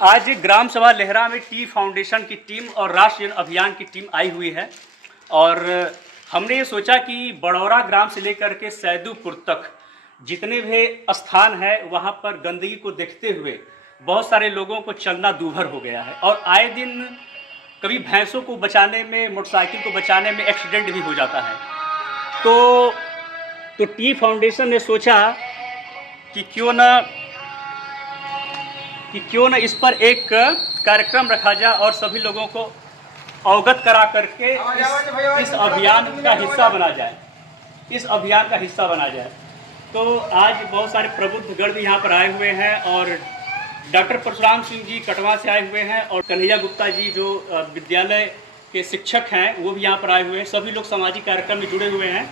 आज ग्राम सभा लेहरा में टी फाउंडेशन की टीम और राष्ट्रीय अभियान की टीम आई हुई है और हमने ये सोचा कि बड़ौरा ग्राम से लेकर के सैदुपुर तक जितने भी स्थान है वहाँ पर गंदगी को देखते हुए बहुत सारे लोगों को चलना दूभर हो गया है और आए दिन कभी भैंसों को बचाने में, मोटरसाइकिल को बचाने में एक्सीडेंट भी हो जाता है। तो टी फाउंडेशन ने सोचा कि क्यों न इस पर एक कार्यक्रम रखा जाए और सभी लोगों को अवगत करा करके इस अभियान का हिस्सा बना जाए। तो आज बहुत सारे प्रबुद्धगण भी यहाँ पर आए हुए हैं और डॉक्टर परशुराम सिंह जी कटवा से आए हुए हैं और कन्हैया गुप्ता जी जो विद्यालय के शिक्षक हैं वो भी यहाँ पर आए हुए हैं। सभी लोग सामाजिक कार्यक्रम में जुड़े हुए हैं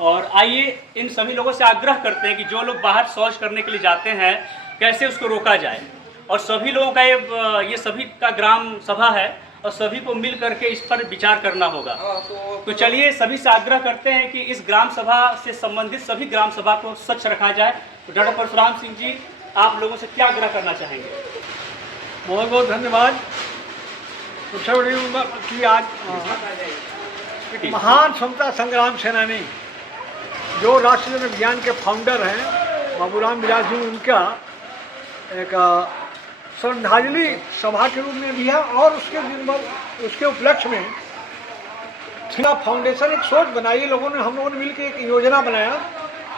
और आइए इन सभी लोगों से आग्रह करते हैं कि जो लोग बाहर शौच करने के लिए जाते हैं कैसे उसको रोका जाए और सभी लोगों का ये सभी का ग्राम सभा है और सभी को मिल करके इस पर विचार करना होगा। तो चलिए सभी से आग्रह करते हैं कि इस ग्राम सभा से संबंधित सभी ग्राम सभा को स्वच्छ रखा जाए। तो डॉक्टर परशुराम सिंह जी आप लोगों से क्या आग्रह करना चाहेंगे? बहुत बहुत धन्यवाद। सबसे बड़ी उम्र की आज महान स्वतंत्रता संग्राम सेनानी जो राष्ट्रीय अभियान के फाउंडर हैं बाबूराम विलास जी, उनका एक श्रद्धांजलि सभा के रूप में भी है और उसके उपलक्ष्य में छिला फाउंडेशन एक सोच बनाई। हम लोगों ने मिलकर एक योजना बनाया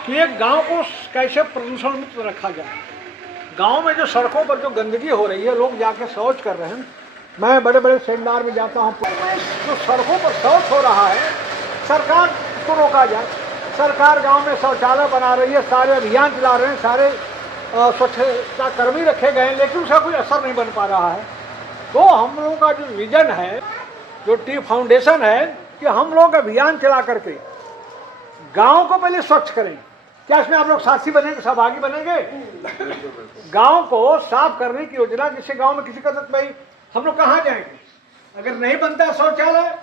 कि एक गांव को कैसे प्रदूषण मुक्त रखा जाए। गांव में जो सड़कों पर जो गंदगी हो रही है, लोग जाके शौच कर रहे हैं। मैं बड़े बड़े सेमिनार में जाता हूँ, जो सड़कों पर शौच हो रहा है सरकार उसको रोका जाए। सरकार गांव में शौचालय बना रही है, सारे अभियान चला रहे हैं, सारे स्वच्छता कर्मी रखे गए हैं, लेकिन उसका कोई असर नहीं बन पा रहा है। तो हम लोगों का जो विजन है, जो टी फाउंडेशन है, कि हम लोग अभियान चला करके गांव को पहले स्वच्छ करें। क्या इसमें आप लोग साथी बनेंगे, सहभागी बनेंगे? गांव को साफ करने की योजना, जिससे गांव में किसी का भाई हम लोग कहाँ जाएंगे अगर नहीं बनता शौचालय।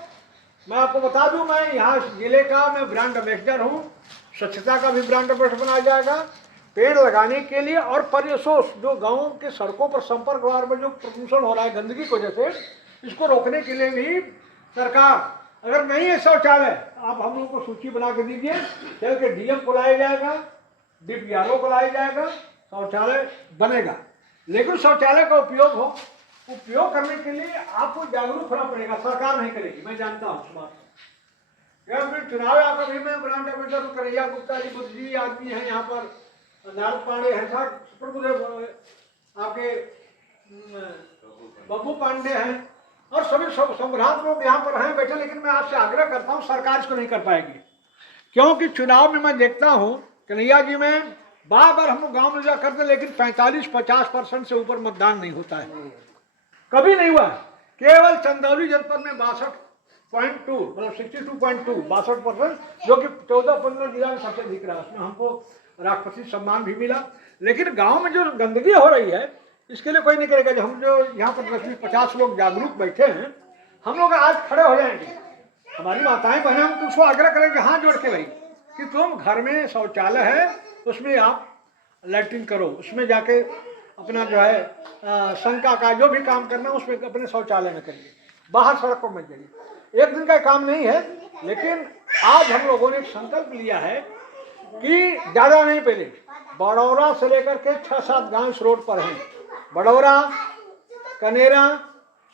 मैं आपको बता दूं, मैं यहाँ जिले का मैं ब्रांड एम्बेसडर हूँ। स्वच्छता का भी ब्रांड एम्बेसडर बनाया जाएगा पेड़ लगाने के लिए और परिशोष जो गाँव के सड़कों पर संपर्क द्वार में जो प्रदूषण हो रहा है गंदगी की वजह से, इसको रोकने के लिए भी सरकार, अगर नहीं है शौचालय आप हम लोग को सूची बना के दीजिए, चल के डीएम को लाया जाएगा, डीपीआरओ को लाया जाएगा, शौचालय बनेगा। लेकिन शौचालय का उपयोग करने के लिए आपको जागरूक होना पड़ेगा, सरकार नहीं करेगी, मैं जानता हूँ इस बात को। चुनाव आपका भी मैं ब्रांड एम्बेसडर कन्हैया गुप्ता जी, बुद्ध जी आदमी हैं यहाँ पर, नारद पांडे हैं, आपके बब्बू पांडे हैं और सभी संभ्रांत लोग यहाँ पर हैं बैठे। लेकिन मैं आपसे आग्रह करता हूँ, सरकार इसको नहीं कर पाएगी, क्योंकि चुनाव में मैं देखता हूँ कन्हैया जी में बार बार हम लोग गाँव में जा करते, लेकिन 45-50% से ऊपर मतदान नहीं होता है, कभी नहीं हुआ। केवल चंदौली जनपद में 62.2 मतलब 62.2 जो कि 14-15 जिला में सबसे दिख रहा है। उसमें हमको राष्ट्रपति सम्मान भी मिला। लेकिन गांव में जो गंदगी हो रही है इसके लिए कोई नहीं करेगा। जो हम जो यहाँ पर 50 लोग जागरूक बैठे हैं, हम लोग आज खड़े हो जाएंगे, हमारी माताएं बहनें, हम तुमको आग्रह करेंगे हाथ जोड़ के भाई कि तुम घर में शौचालय है उसमें आप लैट्रिन करो, उसमें जाके अपना जो है शंका का जो भी काम करना उसमें अपने शौचालय में करिए, बाहर सड़कों में जाइए। एक दिन का काम नहीं है, लेकिन आज हम लोगों ने एक संकल्प लिया है कि ज़्यादा नहीं, पहले बड़ौरा से लेकर के 6-7 गांव इस रोड पर हैं। बड़ौरा, कनेरा,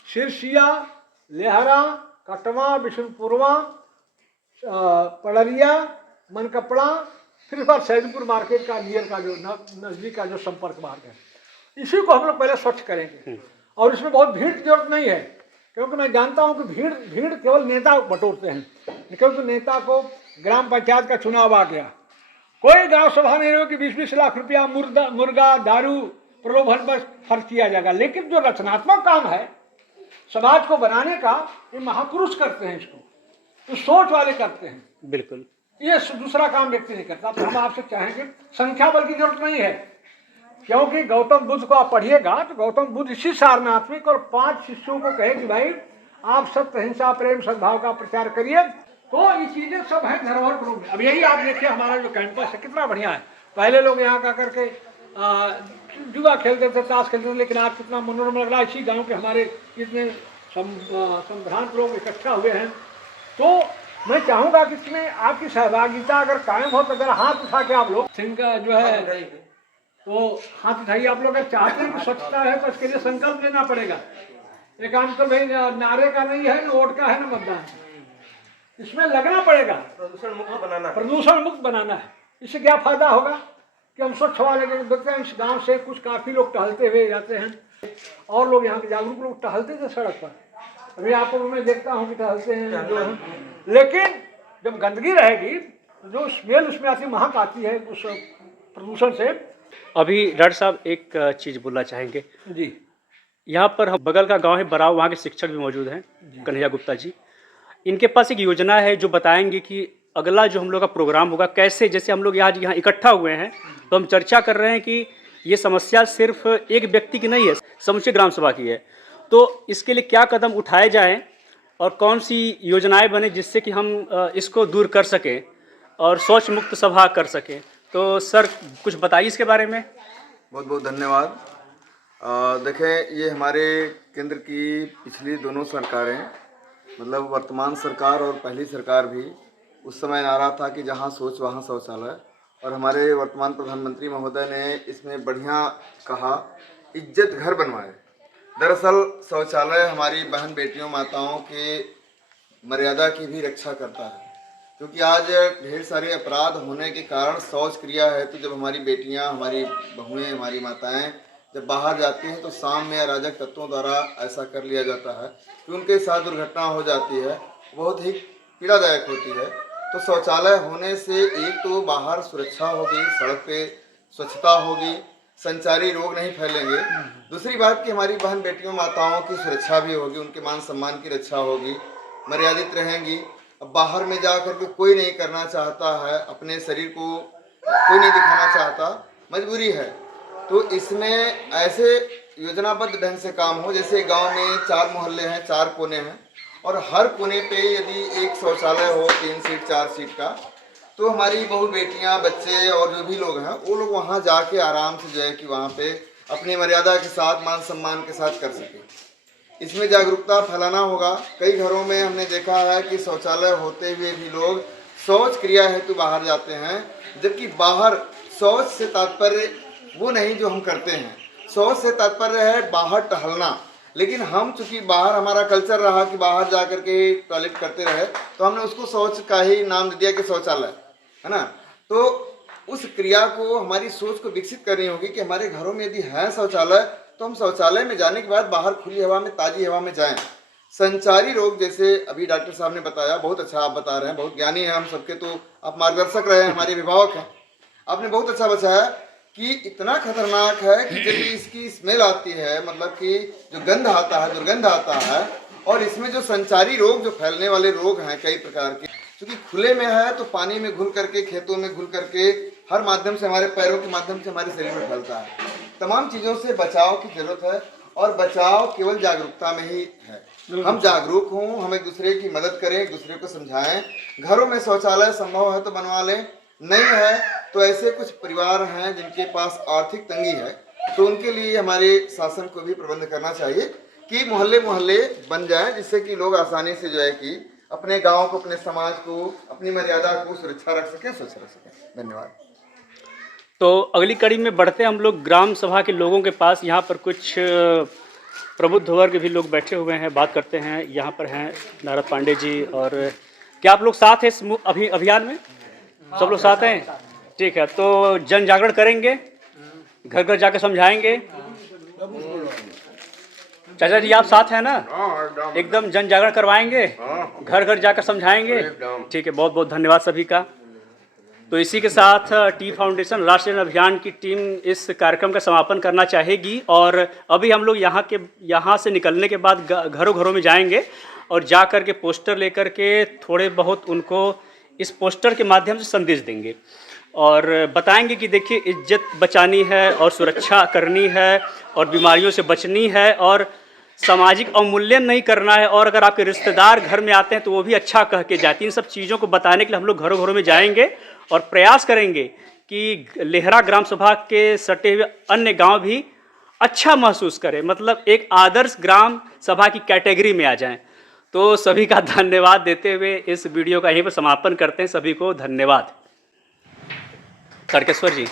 सिरसिया, लेहरा, कटवा, बिशुनपुरवा, पड़रिया, मनकपड़ा, फिर बार सैदपुर मार्केट का नियर का जो नजदीक का जो संपर्क मार्ग है, इसी को हम लोग पहले स्वच्छ करेंगे। और इसमें बहुत भीड़ की जरूरत नहीं है, क्योंकि मैं जानता हूं कि भीड़ केवल नेता बटोरते हैं, क्योंकि नेता को ग्राम पंचायत का चुनाव आ गया, कोई गांव सभा नहीं रही कि 20-20 लाख रुपया मुर्गा दारू प्रलोभन पर खर्च किया जाएगा। लेकिन जो रचनात्मक काम है समाज को बनाने का, ये महापुरुष करते हैं, इसको तो सोच वाले करते हैं। बिल्कुल, ये दूसरा काम व्यक्ति नहीं करता। तो हम आपसे चाहेंगे, संख्या बल की जरूरत नहीं है, क्योंकि गौतम बुद्ध को आप पढ़िएगा तो गौतम बुद्ध इसी सारनात्मक और 5 शिष्यों को कहे कि भाई आप सत्य, अहिंसा, प्रेम, सद्भाव का प्रचार करिए। तो ये चीजें सब हैं धरोहर के रूप में। अब यही आप देखिए हमारा जो कैंपस है कितना बढ़िया है। पहले लोग यहाँ का करके जुआ खेलते थे, ताश खेलते थे, लेकिन आज कितना मनोरम लग रहा है। इसी गांव के हमारे इतने संभ्रांत लोग इकट्ठा हुए हैं। तो मैं चाहूँगा कि इसमें आपकी सहभागिता अगर कायम हो तो अगर हाथ उठा के आप लोग सिंह का जो है तो हाथ उठाइए। आप लोग अगर चाहते हैं कि स्वच्छता है तो इसके लिए संकल्प लेना पड़ेगा। एक आम तो भाई नारे का नहीं है, न वोट का है, न मतदान, इसमें लगना पड़ेगा। प्रदूषण मुक्त बनाना है। इससे क्या फायदा होगा कि हम स्वच्छ हवा लेके देखते हैं। इस गांव से कुछ काफ़ी लोग टहलते हुए जाते हैं और लोग यहाँ के जागरूक लोग टहलते थे सड़क पर। अभी आप लोग मैं देखता हूँ कि टहलते हैं जो हैं, लेकिन जब गंदगी रहेगी जो स्मेल उसमें आती महक आती है उस प्रदूषण से। अभी डॉक्टर साहब एक चीज़ बोलना चाहेंगे जी, यहाँ पर हम बगल का गांव है बराव, वहाँ के शिक्षक भी मौजूद हैं कन्हैया गुप्ता जी। इनके पास एक योजना है जो बताएंगे कि अगला जो हम लोग का प्रोग्राम होगा कैसे, जैसे हम लोग यहाँ इकट्ठा हुए हैं तो हम चर्चा कर रहे हैं कि ये समस्या सिर्फ एक व्यक्ति की नहीं है, समूचे ग्राम सभा की है। तो इसके लिए क्या कदम उठाए जाएं और कौन सी योजनाएं बने जिससे कि हम इसको दूर कर सकें और शौच मुक्त सभा कर सकें। तो सर कुछ बताइए इसके बारे में। बहुत बहुत धन्यवाद। देखें, ये हमारे केंद्र की पिछली दोनों सरकारें, मतलब वर्तमान सरकार और पहली सरकार भी, उस समय नारा था कि जहाँ सोच वहाँ शौचालय, और हमारे वर्तमान प्रधानमंत्री महोदय ने इसमें बढ़िया कहा, इज्जत घर बनवाए। दरअसल शौचालय हमारी बहन बेटियों माताओं के मर्यादा की भी रक्षा करता है, क्योंकि आज ढेर सारे अपराध होने के कारण शौच क्रिया है। तो जब हमारी बेटियां, हमारी बहुएं, हमारी माताएं जब बाहर जाती हैं तो शाम में अराजक तत्वों द्वारा ऐसा कर लिया जाता है कि उनके साथ दुर्घटना हो जाती है, बहुत ही पीड़ादायक होती है। तो शौचालय होने से एक तो बाहर सुरक्षा होगी, सड़क पे स्वच्छता होगी, संचारी रोग नहीं फैलेंगे। दूसरी बात कि हमारी बहन बेटियों माताओं की सुरक्षा भी होगी, उनके मान सम्मान की रक्षा होगी, मर्यादित रहेंगी। अब बाहर में जा कर के कोई नहीं करना चाहता है, अपने शरीर को कोई नहीं दिखाना चाहता, मजबूरी है। तो इसमें ऐसे योजनाबद्ध ढंग से काम हो, जैसे गांव में 4 मोहल्ले हैं, 4 कोने हैं, और हर कोने पे यदि एक शौचालय हो 3 सीट 4 सीट का, तो हमारी बहू बेटियां, बच्चे और जो भी लोग हैं वो लोग वहां जाके आराम से जो है कि वहां पे अपनी मर्यादा के साथ, मान सम्मान के साथ कर सके। इसमें जागरूकता फैलाना होगा। कई घरों में हमने देखा है कि शौचालय होते हुए भी लोग शौच क्रिया हेतु बाहर जाते हैं, जबकि बाहर शौच से तात्पर्य वो नहीं जो हम करते हैं। शौच से तात्पर्य है बाहर टहलना, लेकिन हम चूंकि बाहर हमारा कल्चर रहा कि बाहर जा कर के टॉयलेट करते रहे, तो हमने उसको शौच का ही नाम दे दिया कि शौचालय, है ना। तो उस क्रिया को, हमारी सोच को विकसित करनी होगी कि हमारे घरों में यदि है शौचालय तो हम शौचालय में जाने के बाद बाहर खुली हवा में, ताज़ी हवा में जाएं। संचारी रोग जैसे अभी डॉक्टर साहब ने बताया, बहुत अच्छा आप बता रहे हैं, बहुत ज्ञानी हैं हम सबके, तो आप मार्गदर्शक रहे हैं, हमारे अभिभावक हैं। आपने बहुत अच्छा बताया कि इतना खतरनाक है कि जब इसकी स्मेल आती है, मतलब कि जो गंध आता है, दुर्गंध आता है, और इसमें जो संचारी रोग, जो फैलने वाले रोग हैं कई प्रकार के, क्योंकि खुले में है तो पानी में घुल करके, खेतों में घुल करके, हर माध्यम से, हमारे पैरों के माध्यम से हमारे शरीर में फैलता है। तमाम चीज़ों से बचाव की जरूरत है, और बचाव केवल जागरूकता में ही है। हम जागरूक हों, हम एक दूसरे की मदद करें, एक दूसरे को समझाएं। घरों में शौचालय संभव है तो बनवा लें, नहीं है तो ऐसे कुछ परिवार हैं जिनके पास आर्थिक तंगी है, तो उनके लिए हमारे शासन को भी प्रबंध करना चाहिए कि मोहल्ले मोहल्ले बन जाएं, जिससे कि लोग आसानी से जो है कि अपने गांव को, अपने समाज को, अपनी मर्यादा को सुरक्षा रख सकें, स्वच्छ रख सकें। धन्यवाद। तो अगली कड़ी में बढ़ते हम लोग ग्राम सभा के लोगों के पास। यहाँ पर कुछ प्रबुद्ध वर्ग भी लोग बैठे हुए हैं, बात करते हैं। यहाँ पर हैं नारद पांडे जी। और क्या आप लोग साथ हैं इस अभियान में? सब लोग साथ हैं, ठीक है। तो जन जागरण करेंगे, घर घर जाकर समझाएंगे। चाचा जी आप साथ हैं ना? एकदम जन जागरण करवाएंगे, घर घर जाकर समझाएंगे, ठीक है। बहुत बहुत धन्यवाद सभी का। तो इसी के साथ टी फाउंडेशन राष्ट्रीय अभियान की टीम इस कार्यक्रम का समापन करना चाहेगी। और अभी हम लोग यहाँ से निकलने के बाद घरों घरों में जाएंगे और जा कर के पोस्टर लेकर के थोड़े बहुत उनको इस पोस्टर के माध्यम से संदेश देंगे और बताएंगे कि देखिए इज्जत बचानी है और सुरक्षा करनी है और बीमारियों से बचनी है और सामाजिक अवमूल्यन नहीं करना है। और अगर आपके रिश्तेदार घर में आते हैं तो वो भी अच्छा कह के जाते हैं। इन सब चीज़ों को बताने के लिए हम लोग घरों घरों में जाएंगे और प्रयास करेंगे कि लेहरा ग्राम सभा के सटे हुए अन्य गांव भी अच्छा महसूस करें, मतलब एक आदर्श ग्राम सभा की कैटेगरी में आ जाएं। तो सभी का धन्यवाद देते हुए इस वीडियो का यहीं पर समापन करते हैं। सभी को धन्यवाद। तड़केश्वर जी।